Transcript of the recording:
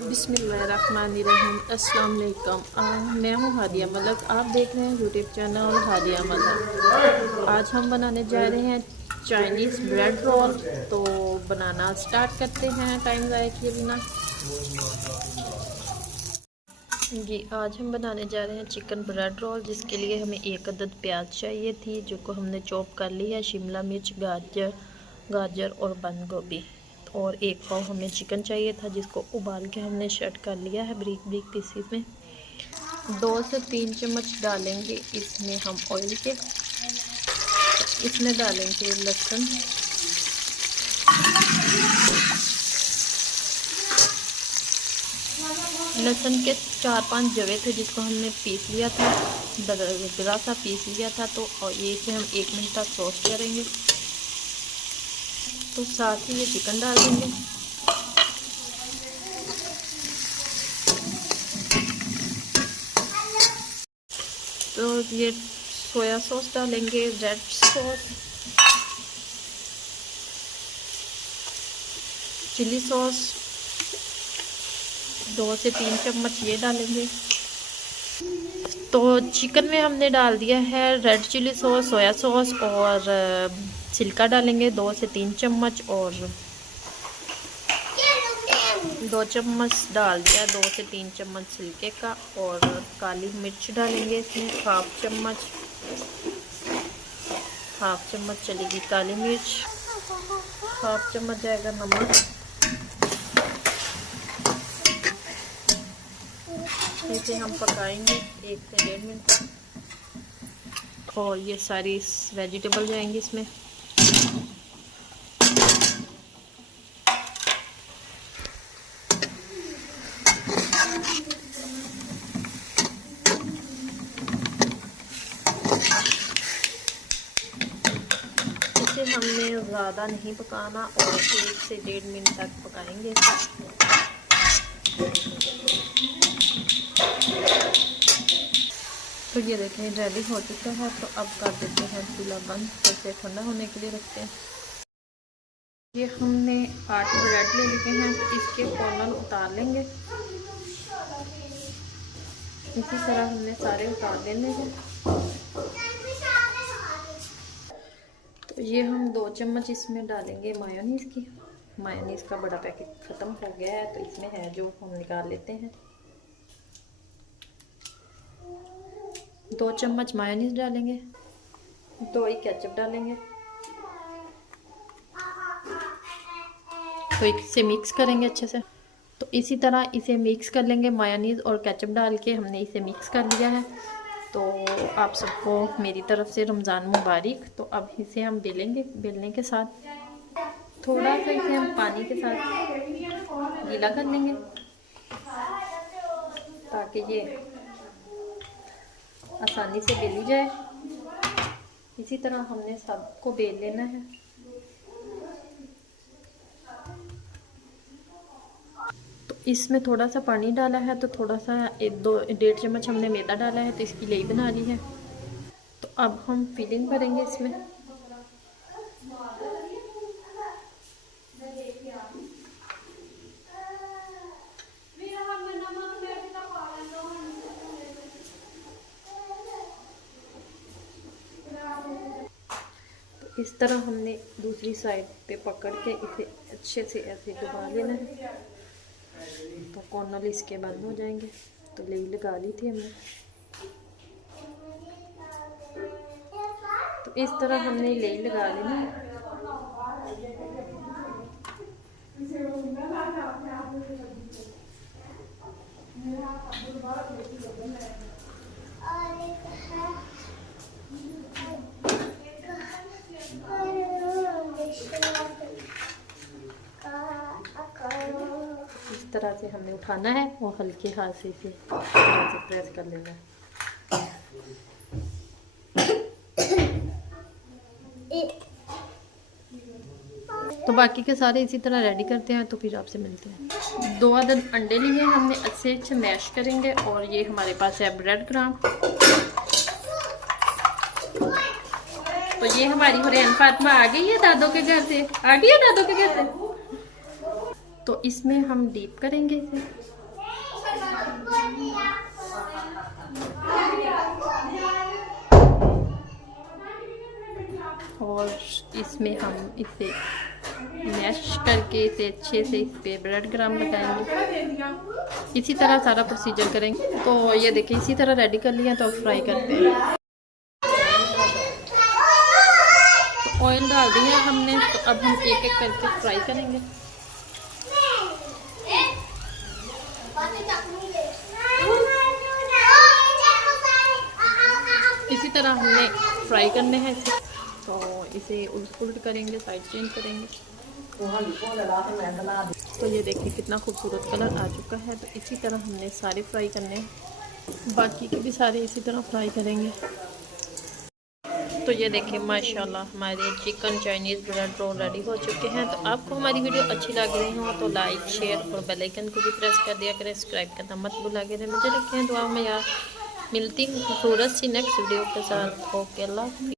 बिस्मिल्लाहिर्रहमानिर्रहीम। अस्सलाम वालेकुम। मैं हूँ हादिया मलक, आप देख रहे हैं यूट्यूब चैनल हादिया मलक। आज हम बनाने जा रहे हैं चाइनीज़ ब्रेड रोल। तो बनाना स्टार्ट करते हैं टाइम ज़ाया किए बिना। जी, आज हम बनाने जा रहे हैं चिकन ब्रेड रोल, जिसके लिए हमें एक अदद प्याज चाहिए थी, जो को हमने चॉप कर लिया। शिमला मिर्च, गाजर और बंद गोभी। और एक पाव हमें चिकन चाहिए था, जिसको उबाल के हमने शट कर लिया है ब्रीक ब्रीक पीसीस में। 2 से 3 चम्मच डालेंगे इसमें हम ऑयल के। इसमें डालेंगे लहसुन, लहसुन के 4-5 जवे थे, जिसको हमने पीस लिया था, दरा सा पीस लिया था। तो और ये इसे हम 1 मिनट तक रोस्ट करेंगे। तो साथ ही ये चिकन डाल देंगे। तो ये सोया सॉस डालेंगे, रेड सॉस, चिली सॉस 2 से 3 चम्मच ये डालेंगे। तो चिकन में हमने डाल दिया है red chilli sauce, soya sauce और सिरका डालेंगे 2 से 3 चम्मच, और 2 चम्मच डाल दिया, 2 से 3 चम्मच सिरके का। और काली मिर्च डालेंगे इसमें हाफ चम्मच चलेगी काली मिर्च, हाफ चम्मच जाएगा नमक। इसे हम पकाएंगे 1 से 1.5 मिनट तक। और ये सारी वेजिटेबल जाएंगी इसमें। इसे हमने ज़्यादा नहीं पकाना और 1 से 1.5 मिनट तक पकाएंगे इसे। तो ये देखें रेडी हो चुका है। तो अब कर देते हैं चूल्हा बंद, फिर से ठंडा होने के लिए रखते हैं। ये हमने 8 ब्रेड ले लिए हैं, इसके कॉर्नर उतार लेंगे। इसी तरह हमने सारे उतार देने हैं। तो ये हम 2 चम्मच इसमें डालेंगे मायोनीज़ की। मायोनीज़ का बड़ा पैकेट ख़त्म हो गया है, तो इसमें है जो हम निकाल लेते हैं। 2 चम्मच मायोनीज़ डालेंगे, 2 ही केचप डालेंगे। तो इसे मिक्स करेंगे अच्छे से। तो इसी तरह इसे मिक्स कर लेंगे। मायोनीज़ और केचप डाल के हमने इसे मिक्स कर लिया है। तो आप सबको मेरी तरफ से रमज़ान मुबारक। तो अब इसे हम बेलेंगे। बेलने के साथ थोड़ा सा इसे हम पानी के साथ गीला कर लेंगे, ताकि ये आसानी से बेली जाए। इसी तरह हमने सबको बेल लेना है। तो इसमें थोड़ा सा पानी डाला है, तो थोड़ा सा 1-1.5 चम्मच हमने मैदा डाला है, तो इसकी लेई बना ली है। तो अब हम फिलिंग भरेंगे इसमें। इस तरह हमने दूसरी साइड पे पकड़ के इसे अच्छे से ऐसे दबा लेना है, तो कॉर्नर इसके बंद हो जाएंगे। तो लेई लगा ली थी हमने। तो इस तरह हमने लेई लगा लेना है। इस तरह से हमने उठाना है और हल्के हाथ से इसे प्रेस कर लेना है। तो बाकी के सारे इसी तरह रेडी करते हैं, तो फिर आपसे मिलते हैं। 2 अदद अंडे लिए हमने अच्छे से मैश करेंगे। और ये हमारे पास है ब्रेड क्रम्ब। तो ये हमारी हुरैन फातिमा आ गई है दादों के घर से। आ गई है दादों के घर से। तो इसमें हम डीप करेंगे इसे। और इसमें हम इसे मैश करके इसे अच्छे से इस पे ब्रेड क्रम्ब लगाएंगे। इसी तरह सारा प्रोसीजर करेंगे। तो ये देखिए इसी तरह रेडी कर लिया, तो अब फ्राई करते हैं। तो ऑयल डाल दिया हमने, तो अब हम एक एक करके फ्राई करेंगे। इसी तरह हमने फ्राई करने हैं इसे। तो इसे उल्ट करेंगे, साइड चेंज करेंगे। तो ये देखिए कितना खूबसूरत कलर आ चुका है। तो इसी तरह हमने सारे फ्राई करने हैं, बाकी के भी सारे इसी तरह फ्राई करेंगे। तो ये देखिए माशाल्लाह हमारे chicken Chinese bread roll ready हो चुके हैं। तो आपको हमारी वीडियो अच्छी लग रही हो तो लाइक, शेयर और बेल आइकन को भी प्रेस कर दिया करें। सब्सक्राइब करना मत भूला करें। मुझे रखें दुआ में यार। मिलती हूँ खूबसूरत सी नेक्स्ट वीडियो के साथ। ओके, अल्लाह।